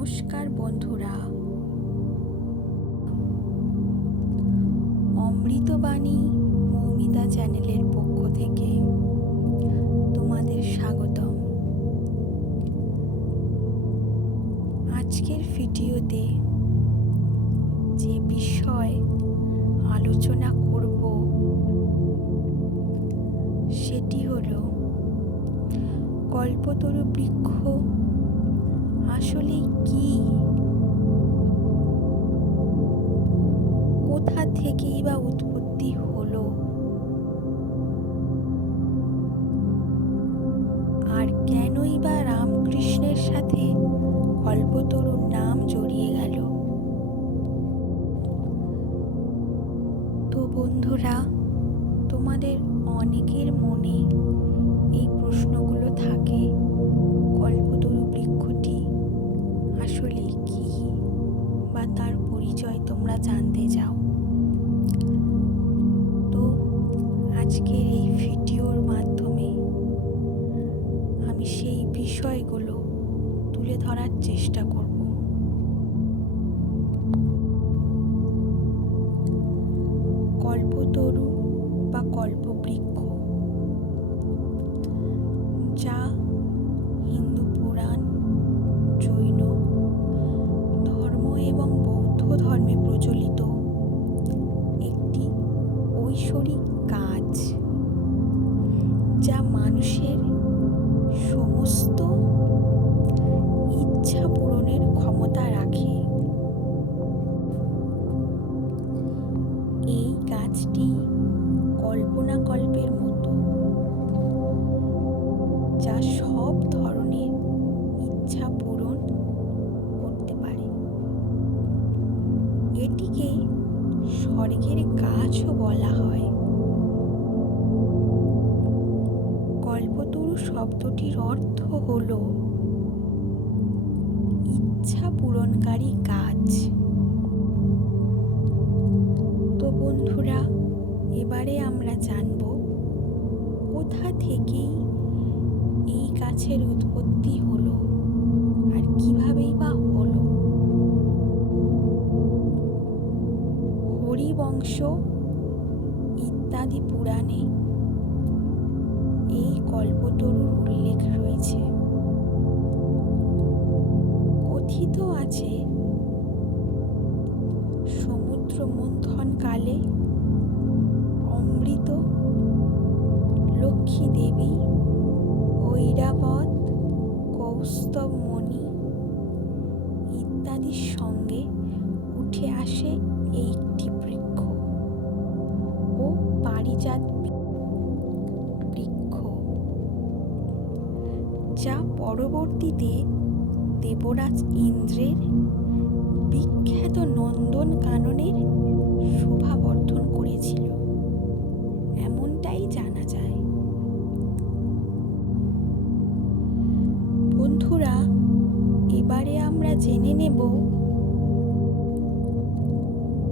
নমস্কার বন্ধুরা। অমৃতবাণী মৌমিতা চ্যানেলের পক্ষ থেকে তোমাদের স্বাগতম। আজকের ভিডিওতে যে বিষয় আলোচনা করব, সেটি হলো কল্পতরু বৃক্ষ আসলে কি? কোথা থেকেই বা উৎপত্তি হলো? আর কেনই বা রামকৃষ্ণের সাথে কল্পতরুর নাম জড়িয়ে গেল? তো বন্ধুরা আজকের এই ভিডিওর মাধ্যমে আমি সেই বিষয়গুলো তুলে ধরার চেষ্টা করব। ইচ্ছা পূরণকারী কাজ। তো বন্ধুরা, এবারে আমরা জানব কোথা থেকেই এই গাছের উৎপত্তি হলো আর কিভাবেই বা হলো। হরিবংশ ইত্যাদি পুরাণে এই কল্পতরুর উল্লেখ রয়েছে। কথিত আছে। সমুদ্র মন্থন কালে অমৃত লক্ষ্মী দেবী ঐরাবত কৌস্তব মণি ইত্যাদির সঙ্গে উঠে আসে একটি বৃক্ষ ও পারিজাত বৃক্ষ, যা পরবর্তীতে দেবরাজ ইন্দ্রের বিখ্যাত নন্দন কাননের শোভাবর্ধন করেছিল। এমনটাই জানা যায়। বন্ধুরা, এবারে আমরা জেনে নেব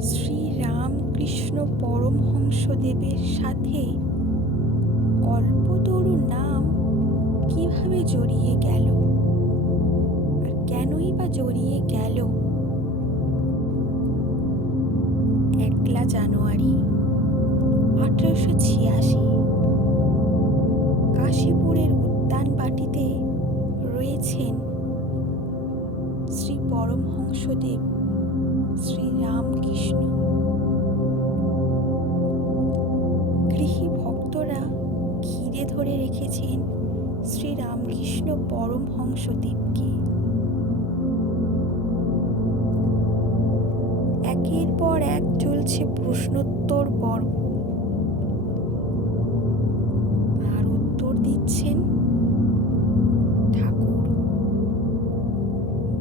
শ্রী রামকৃষ্ণ পরমহংসদেবের সাথে কল্পতরু নাম কীভাবে জড়িয়ে গেল। জড়িয়ে গেল। একলা জানুয়ারি আঠেরোশো ছিয়াশি। কাশীপুরের উদ্যান বাটিতে রয়েছেন শ্রী পরমহংসদেব, শ্রী রামকৃষ্ণ। গৃহী ভক্তরা ঘিরে ধরে রেখেছেন শ্রী রামকৃষ্ণ পরমহংসদেবকে। এক চলছে প্রশ্নোত্তর পর্ব আর উত্তর দিচ্ছেন ঠাকুর।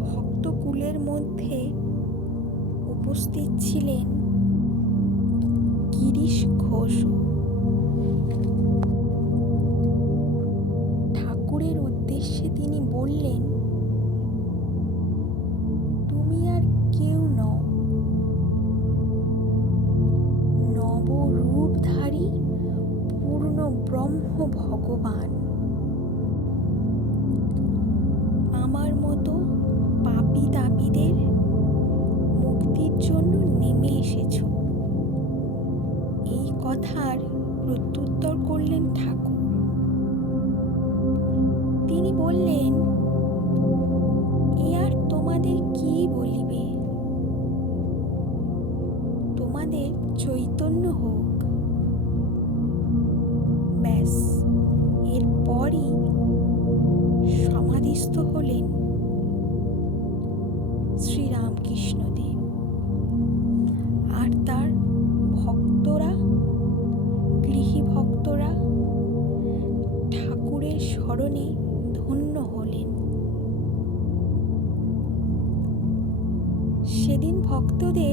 ভক্তকুলের মধ্যে উপস্থিত ছিলেন গিরিশ ঘোষ। ব্রহ্ম ভগবান। আমার মতো পাপী তাপীদের মুক্তির জন্য নেমে এসেছ। এই কথার প্রত্যুত্তর করলেন ঠাকুর। তিনি বললেন, এ আর তোমাদের কি বলিবে? তোমাদের চৈতন্য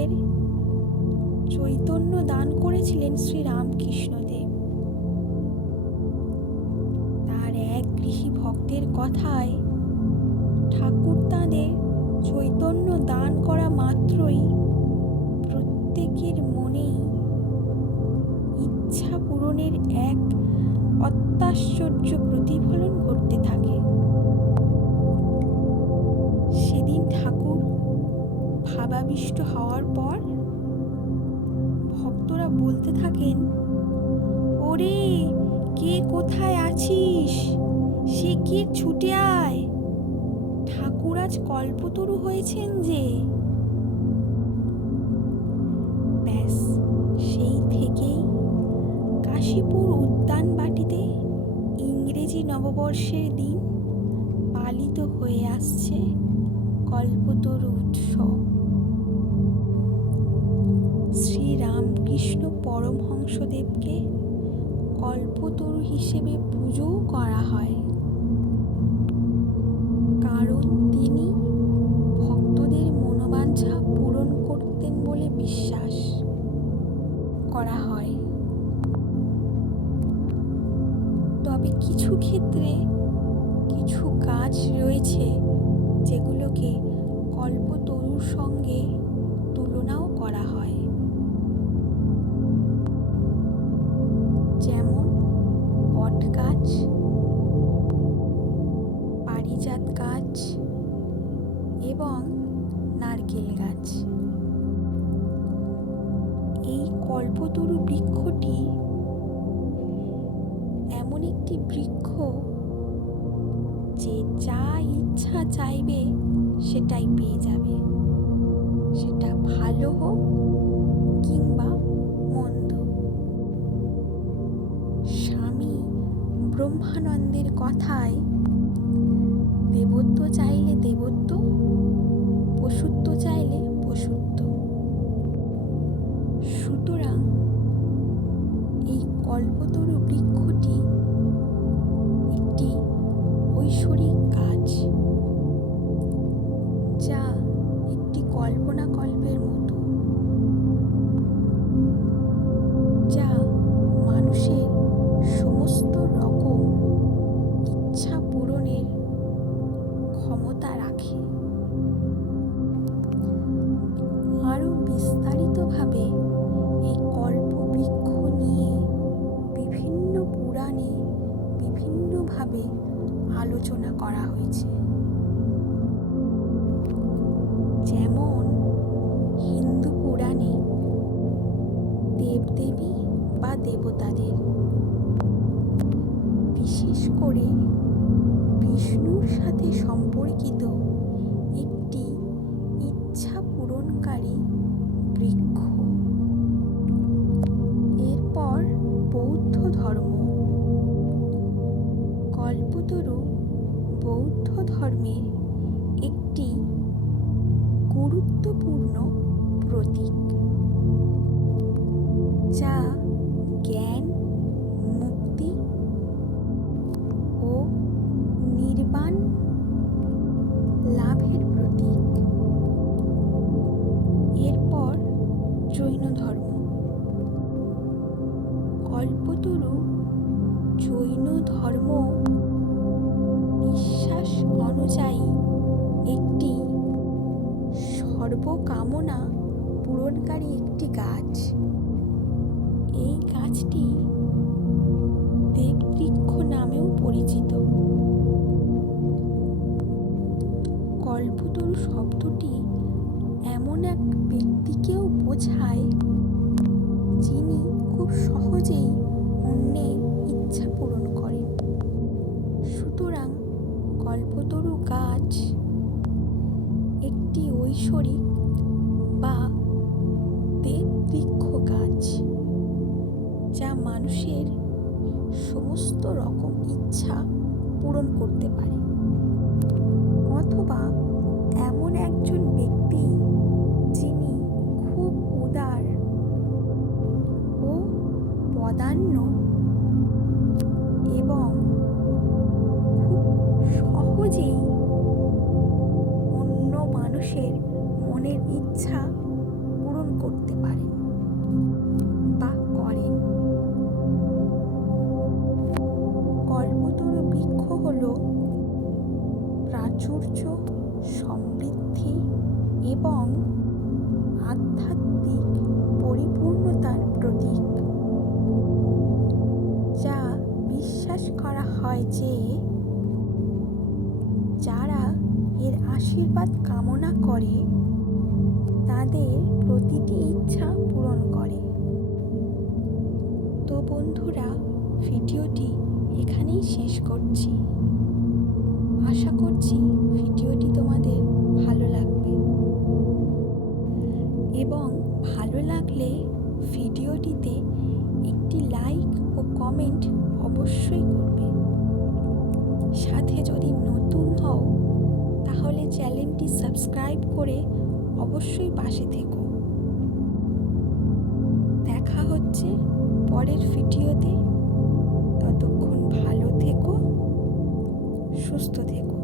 ভক্তদের চৈতন্য দান করেছিলেন শ্রী রামকৃষ্ণদেব তার এক গৃহী ভক্তের কথায় ঠাকুর তাঁদের চৈতন্য দান করা মাত্রই প্রত্যেকের মনেই ইচ্ছা পূরণের এক অত্যাশ্চর্য প্রতিফলন ঘটতে থাকে। ভাবাবিষ্ট হওয়ার পর ভক্তরা বলতে থাকেন, ওরে, কে কোথায় আছিস? সে কে ছুটে আয়? ঠাকুর আজ কল্পতরু হয়েছেন যে। ব্যাস, সেই থেকেই কাশীপুর উদ্যান বাটিতে ইংরেজি নববর্ষের দিন পালিত হয়ে আসছে কল্পতরু উৎসব। শ্রীরামকৃষ্ণ পরমহংসদেবকে কল্পতরু হিসেবে পুজোও করা হয়। কারণ তিনি ভক্তদের মনোবাঞ্ছা পূরণ করতেন বলে বিশ্বাস করা হয়। তবে কিছু ক্ষেত্রে কিছু গাছ রয়েছে যেগুলোকে কল্পতরুর সঙ্গে তুলনাও করা হয়। এবং নারকেল গাছ। এই কল্পতরু বৃক্ষটি এমন একটি বৃক্ষ যে যা ইচ্ছা চাইবে সেটাই পেয়ে যাবে। সেটা ভালো হোক কিংবা মন্দ। স্বামী ব্রহ্মানন্দের কথায় দেবত্ব চাইলে দেবত্ব পশুত্ব চাইলে পশুত্ব সুতরাং এই কল্পতরু আলোচনা করা হয়েছে। গুরুত্বপূর্ণ প্রতীক। সর্বকামনা পূরণকারী একটি গাছ। এই গাছটি দেববৃক্ষ নামেও পরিচিত। কল্পতরু শব্দটি এমন এক ব্যক্তিকেও বোঝায় যিনি খুব সহজেই অন্যের ঐশ্বরিক বা দেববৃক্ষ গাছ যা মানুষের সমস্ত রকম ইচ্ছা পূরণ করতে পারে। প্রাচুর্য সমৃদ্ধি এবং আধ্যাত্মিক পরিপূর্ণতার প্রতীক, যা বিশ্বাস করা হয় যে যারা এর আশীর্বাদ কামনা করে, তাদের প্রতিটি ইচ্ছা পূরণ করে। তো বন্ধুরা, ভিডিওটি এখানেই শেষ করছি। আশা করছি ভিডিওটি তোমাদের ভালো লাগবে। এবং ভালো লাগলে ভিডিওটিতে একটি লাইক ও কমেন্ট অবশ্যই করবে। সাথে যদি নতুন হও, তাহলে চ্যানেলটি সাবস্ক্রাইব করে অবশ্যই পাশে থেকো। দেখা হচ্ছে পরের ভিডিওতে। ততক্ষণ ভালো থেকো। সুস্থ থেকো।